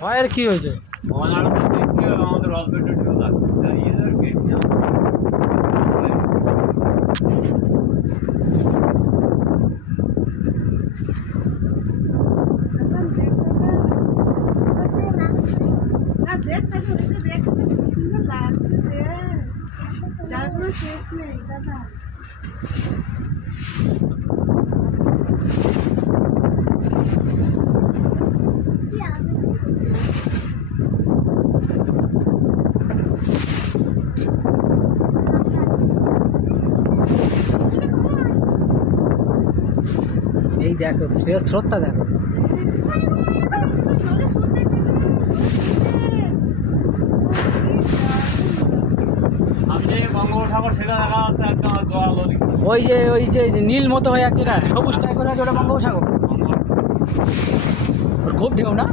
ভয়ের কি হয়েছে? আমাদের হসপিটাল দাঁড়িয়ে গেট যার কোনো শেষ নেই দাদা। এই দেখো স্রোতটা দেখো। বঙ্গোপসাগর সেটা দেখা যাচ্ছে একদম জল ওদিকে। ওই যে নীল মতো হয়ে আছে না, সবুজ টাইপের আছে, ওটা বঙ্গোপসাগর। ওর খুব ঢেউ না?